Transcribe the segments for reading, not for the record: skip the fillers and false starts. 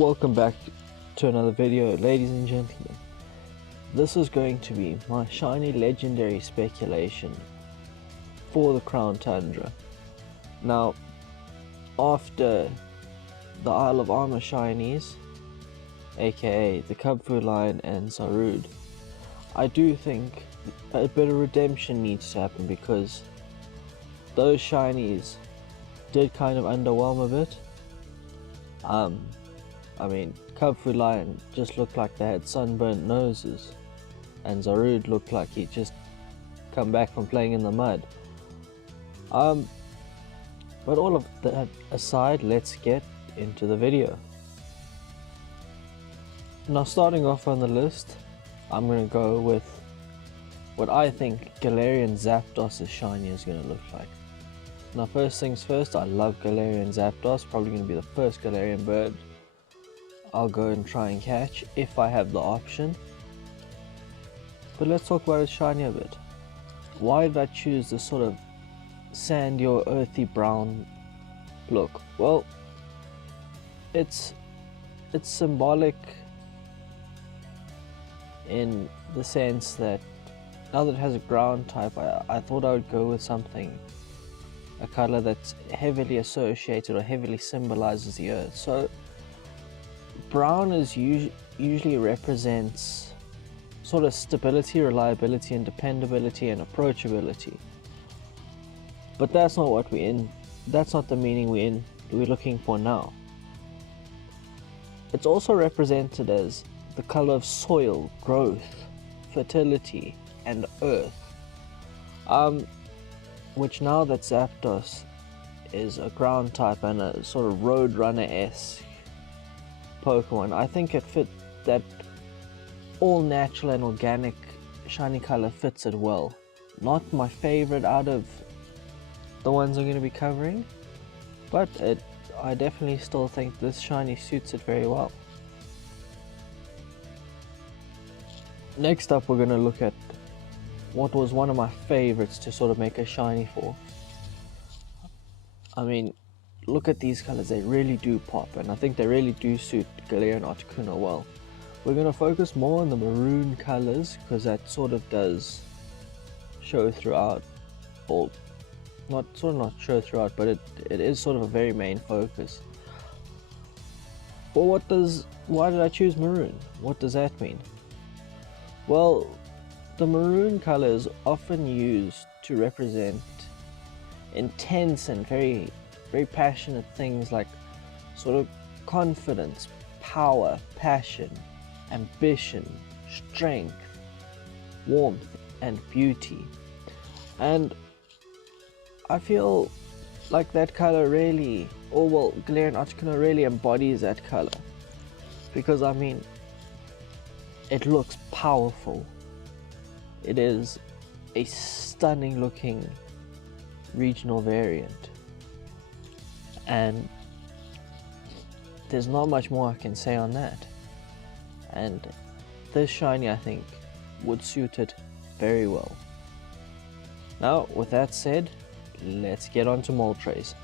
Welcome back to another video, ladies and gentlemen. This is going to be my shiny legendary speculation for the Crown Tundra. Now, after the Isle of Armor shinies, aka the Cub Fu line and Zarud, I do think a bit of redemption needs to happen because those shinies did kind of underwhelm a bit. I mean, Cub Fu Lion just looked like they had sunburnt noses, and Zarud looked like he'd just come back from playing in the mud. But all of that aside, let's get into the video. Now, starting off on the list, I'm going to go with what I think Galarian Zapdos' shiny is going to look like. Now, first things first, I love Galarian Zapdos, probably going to be the first Galarian bird I'll go and try and catch if I have the option. But let's talk about its shiny a bit. Why did I choose this sort of sandy or earthy brown look? Well, it's symbolic in the sense that now that it has a ground type, I thought I would go with something, a color that's heavily associated or heavily symbolizes the earth. So brown is usually represents sort of stability, reliability, and dependability and approachability. But that's not what that's not the meaning we're looking for now. It's also represented as the color of soil, growth, fertility, and earth. Which now that Zapdos is a ground type and a sort of Roadrunner-esque Pokemon, I think it fit that all natural and organic shiny color fits it well. Not my favorite out of the ones I'm going to be covering, but I definitely still think this shiny suits it very well. Next up, we're going to look at what was one of my favorites to sort of make a shiny for. I mean, look at these colors, they really do pop, and I think they really do suit Galarian Articuno well. We're going to focus more on the maroon colors because that sort of does show throughout, or not show throughout, but it is sort of a very main focus. Well, why did I choose maroon? What does that mean? Well, the maroon color is often used to represent intense and very passionate things like sort of confidence, power, passion, ambition, strength, warmth, and beauty. And I feel like that color really, Galarian Articuno really embodies that color, because I mean, it looks powerful. It is a stunning looking regional variant, and there's not much more I can say on that. And this shiny, I think, would suit it very well. Now, with that said, let's get on to Moltres.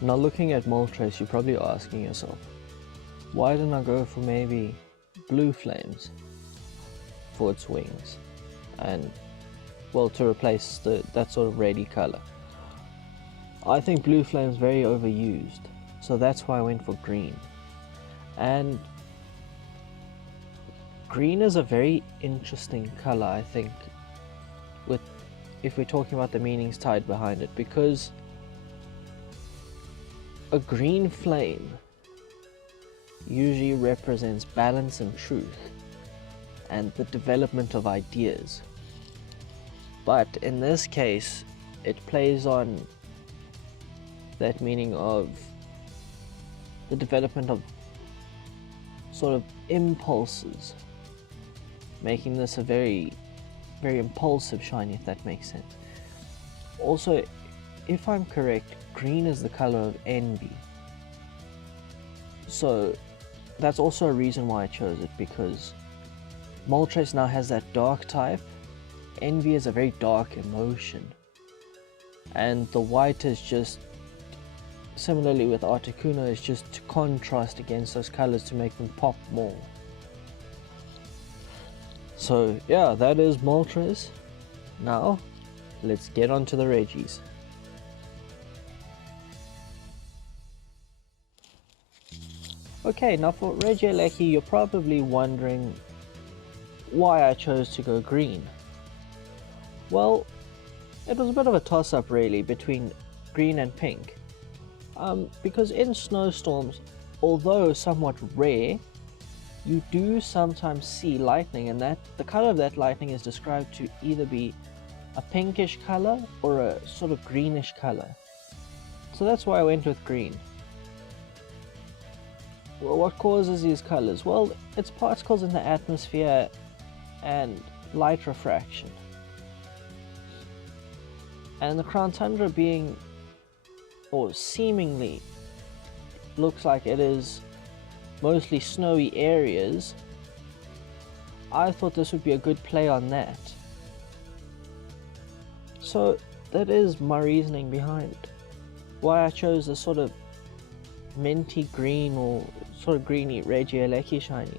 Now, looking at Moltres, you're probably asking yourself, why didn't I go for maybe blue flames for its wings, and well, to replace that sort of reddy color? I think blue flame's very overused, so that's why I went for green. And green is a very interesting color, I think, if we're talking about the meanings tied behind it, because a green flame usually represents balance and truth and the development of ideas. But in this case, it plays on that meaning of the development of sort of impulses, making this a very impulsive shiny, if that makes sense. Also, if I'm correct, green is the color of envy. So that's also a reason why I chose it, because Moltres now has that dark type. Envy is a very dark emotion, and the white is just similarly with Articuno, is just to contrast against those colors to make them pop more. So yeah, that is Moltres. Now, let's get on to the Regis. Okay, now for Regieleki, you're probably wondering why I chose to go green. Well, it was a bit of a toss-up really between green and pink. Because in snowstorms, although somewhat rare, you do sometimes see lightning, and the color of that lightning is described to either be a pinkish color or a sort of greenish color. So that's why I went with green. Well, what causes these colors? Well, it's particles in the atmosphere and light refraction. And the Crown Tundra being, or seemingly, looks like it is mostly snowy areas, I thought this would be a good play on that. So that is my reasoning behind why I chose this sort of minty green or sort of greeny Regieleki shiny.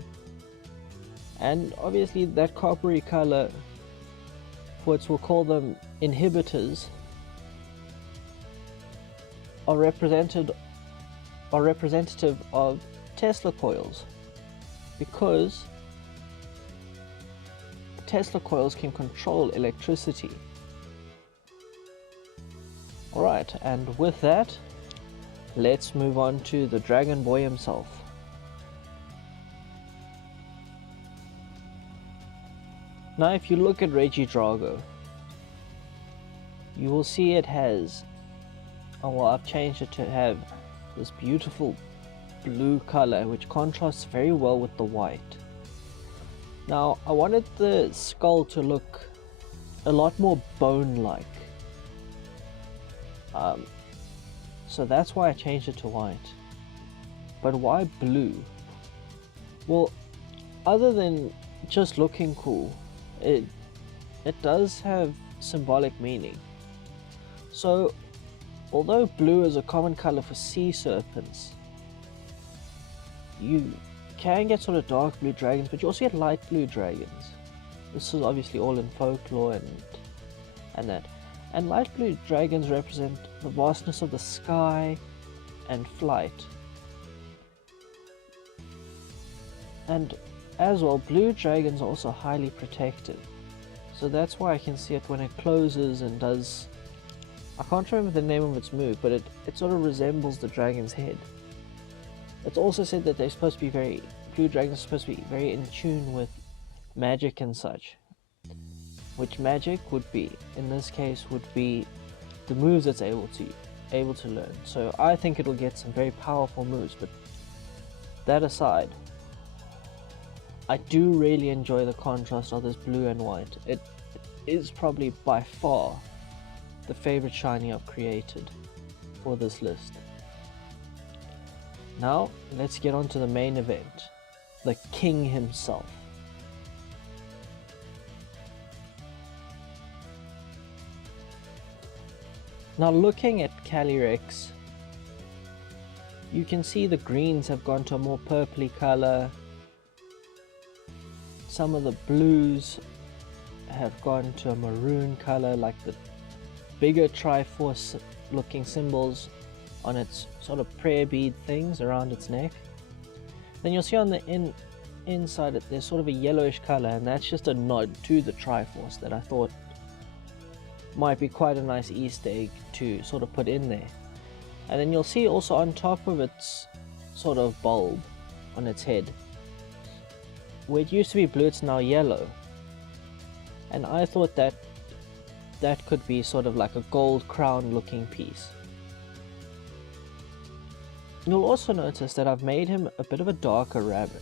And obviously that coppery color, what we'll call them inhibitors, are representative of Tesla coils, because Tesla coils can control electricity. Alright, and with that, let's move on to the Dragon Boy himself. Now if you look at Regidrago, you will see it has, oh well, I've changed it to have this beautiful blue color which contrasts very well with the white. Now I wanted the skull to look a lot more bone-like, so that's why I changed it to white. But why blue? Well, other than just looking cool, it does have symbolic meaning. So although blue is a common color for sea serpents, you can get sort of dark blue dragons, but you also get light blue dragons. This is obviously all in folklore and that. And light blue dragons represent the vastness of the sky and flight. And as well, blue dragons are also highly protective. So that's why I can see it when it closes and does, I can't remember the name of its move, but it sort of resembles the dragon's head. It's also said that they're supposed to be blue dragons are supposed to be very in tune with magic and such. Which magic would be, in this case, would be the moves it's able to learn. So I think it'll get some very powerful moves, but that aside, I do really enjoy the contrast of this blue and white. It is probably by far the favorite shiny I've created for this list. Now, let's get on to the main event, the king himself. Now looking at Calyrex, you can see the greens have gone to a more purpley color. Some of the blues have gone to a maroon color, like the bigger Triforce looking symbols on its sort of prayer bead things around its neck. Then you'll see on the inside there's sort of a yellowish color, and that's just a nod to the Triforce that I thought might be quite a nice Easter egg to sort of put in there. And then you'll see also on top of its sort of bulb on its head, where it used to be blue, it's now yellow. And I thought that could be sort of like a gold crown looking piece. You'll also notice that I've made him a bit of a darker rabbit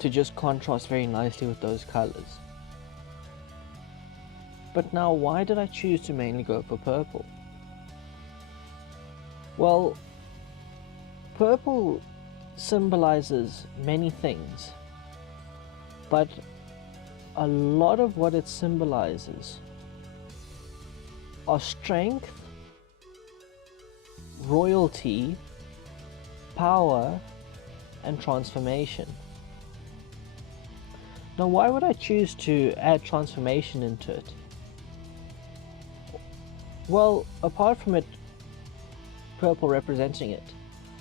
to just contrast very nicely with those colors. But now, why did I choose to mainly go for purple? Well, purple symbolizes many things, but a lot of what it symbolizes are strength royalty, power, and transformation. Now, why would I choose to add transformation into it? Well, apart from it purple representing it,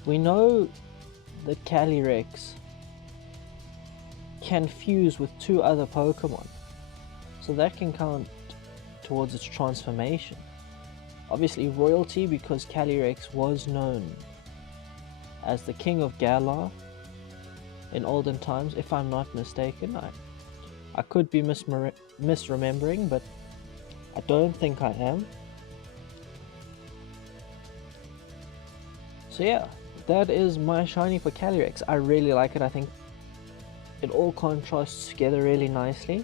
we know that Calyrex can fuse with 2 other Pokemon, so that can count towards its transformation. Obviously royalty, because Calyrex was known as the King of Galar in olden times, if I'm not mistaken. I could be misremembering, but I don't think I am. So yeah, that is my shiny for Calyrex. I really like it. I think it all contrasts together really nicely.